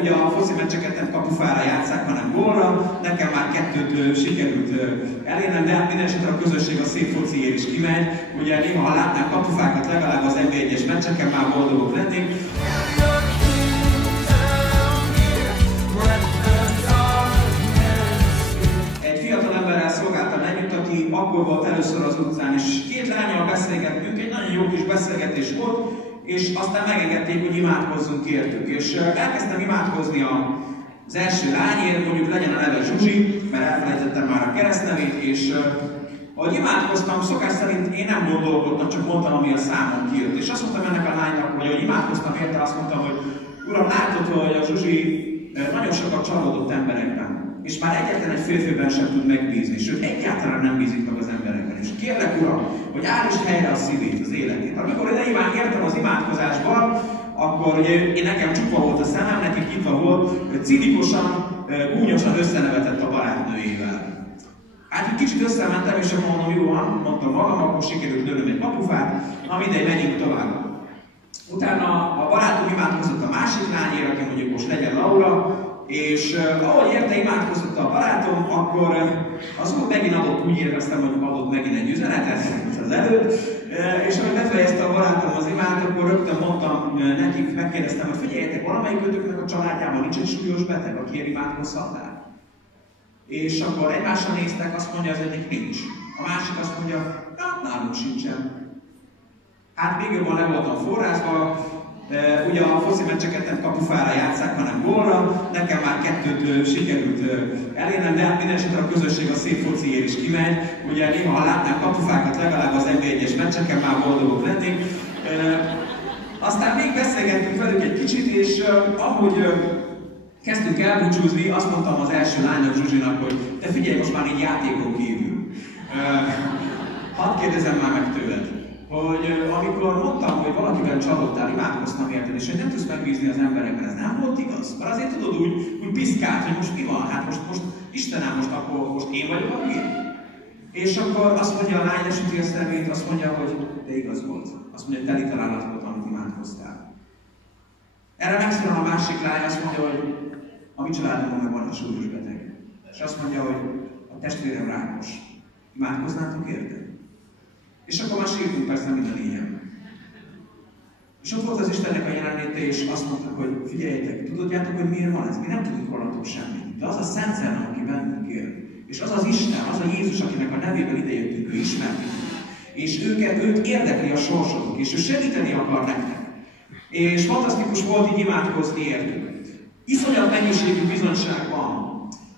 Ugye a foci meccseket nem kapufára játsszák, hanem gólra. Nekem már 2-t sikerült elérnem, de hát minden esetre a közösség a szép fociért is kimegy. Ugye néha, ha látnánk kapufákat legalább az NB1-es meccseken, már boldogok lennénk. Egy fiatal emberrel szolgáltam együtt, aki akkor volt először az utcán, és két lányjal beszélgettünk, egy nagyon jó kis beszélgetés volt, és aztán megengedték, hogy imádkozzunk értük. És elkezdtem imádkozni az első lányért, mondjuk legyen a neve Zsuzsi, mert elfelejtettem már a keresztnevét, és ahogy imádkoztam, szokás szerint én nem gondolkodtam, csak mondtam, ami a számon kijött. És azt mondtam ennek a lánynak, hogy ahogy imádkoztam érte, azt mondtam, hogy Uram, látod, hogy a Zsuzsi nagyon sokat csalódott emberekben. És már egyetlen egy férfiben sem tud megbízni, sőt egyáltalán nem bízik meg az emberekben. És kérlek, Uram, hogy állítsd helyre a szívét, az életét. Amikor én értem az imádkozásban, akkor ugye én nekem csukva volt a szemem, nekik nyitva volt, hogy cinikusan, gúnyosan összenevetett a barátnőjével. Hát egy kicsit összementem, és akkor mondom, jó, mondtam magam, akkor sikerült lőnöm egy kapufát, na mindegy, menjünk tovább. Utána a barátom imádkozott a másik lányért, aki mondjuk most legyen Laura, és ahogy érte imádkozott a barátom, akkor az úr megint adott, úgy éreztem, hogy adott megint egy üzenetet, az előtt, és ahogy befejezte a barátom az imádat, akkor rögtön mondtam nekik, megkérdeztem, hogy figyeljetek, valamelyikőtöknek a családjában nincs egy súlyos beteg, akiért imádkozhatnál? És akkor egymásra néztek, azt mondja az egyik, nincs. A másik azt mondja, hát nálunk sincsen. Hát még jobban le voltam forrásba, ugye a foci meccseket nem kapufára játsszák, hanem gólra. Nekem már 2-t sikerült elérnem, de hát minden esetre a közösség a szép fociért is kimegy. Ugye néha, ha látnánk kapufákat legalább az NB1-es meccseken, már boldogok lennénk. Aztán még beszélgettünk velük egy kicsit, és ahogy kezdtünk elbúcsúzni, azt mondtam az első lánynak, Zsuzsinak, hogy te figyelj, most már így játékon kívül. Hadd kérdezem már meg tőled, hogy amikor mondtam, hogy valakivel csalódtál, imádkoztam érted, és hogy nem tudsz megbízni az emberekben, ez nem volt igaz? Mert azért tudod úgy piszkált, hogy most mi van? Hát most Istenem, most én vagyok a hülye? És akkor azt mondja a lány, esüti a szemét, azt mondja, hogy de igaz volt. Azt mondja, hogy teli találat volt, amit imádkoztál. Erre megszólal a másik lány, azt mondja, hogy a mi családunkban meg van a súlyos beteg. És azt mondja, hogy a testvérem rákos. Imádkoznátok érte? És akkor már sírtunk persze minden ilyen. És ott volt az Istennek a jelenléte, és azt mondták, hogy figyeljetek, tudjátok, hogy miért van ez? Mi nem tudunk rólatok semmit. De az a Szent Szellem, aki bennünk él. És az az Isten, az a Jézus, akinek a nevében idejöttünk, ő ismert. És őt érdekli a sorsotok, és ő segíteni akar nektek. És fantasztikus volt így imádkozni értük. Iszonyat mennyiségű bizonyság van.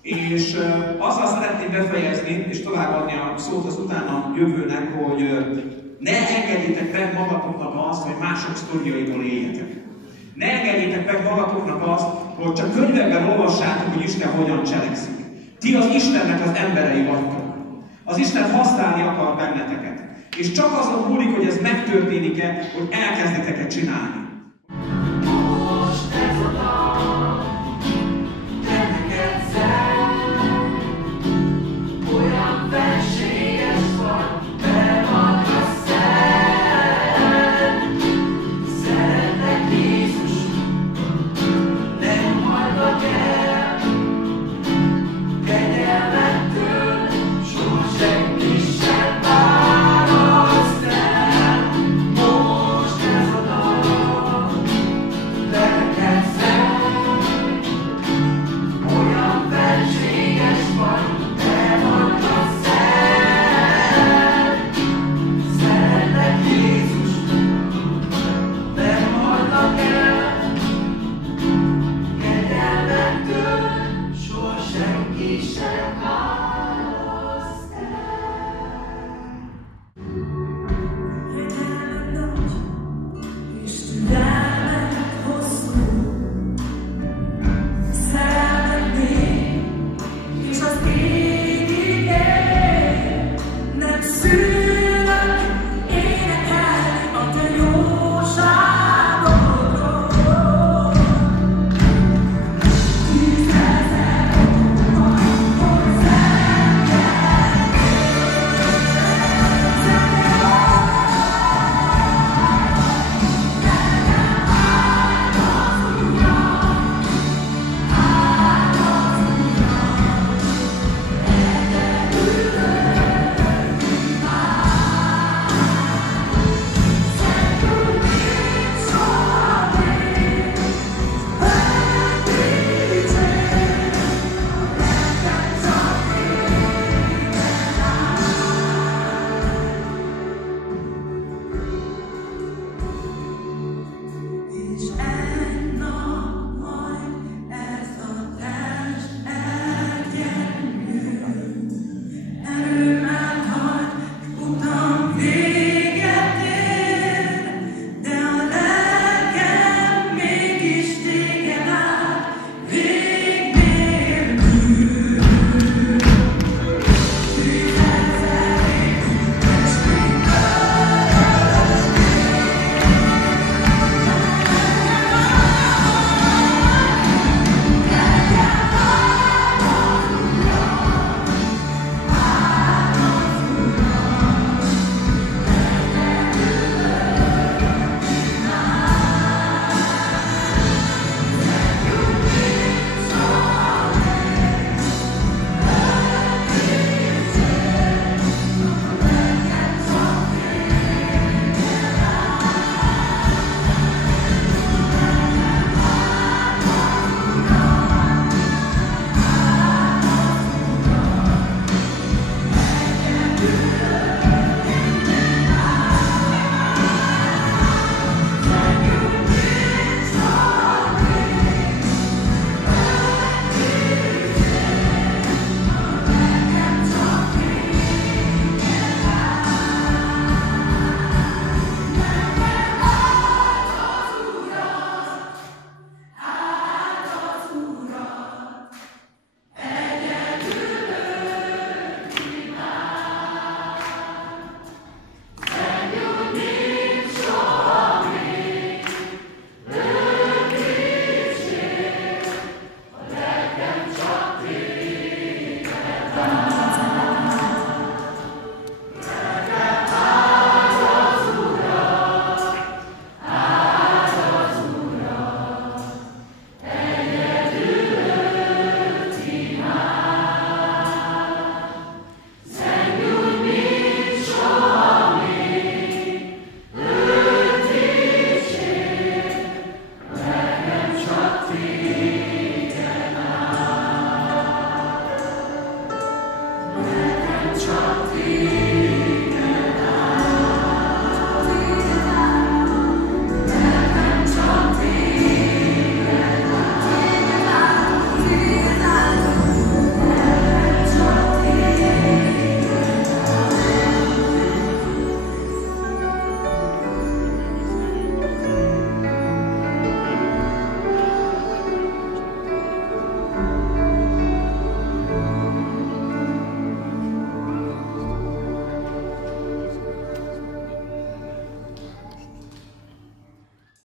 És azzal szeretném befejezni, és továbbadni a szót az utána jövőnek, hogy ne engedjétek meg magatoknak azt, hogy mások sztoriaiból éljetek. Ne engedjétek meg magatoknak azt, hogy csak könyvekben olvassátok, hogy Isten hogyan cselekszik. Ti az Istennek az emberei vagytok. Az Isten használni akar benneteket. És csak azon múlik, hogy ez megtörténik-e, hogy elkezditek-e csinálni.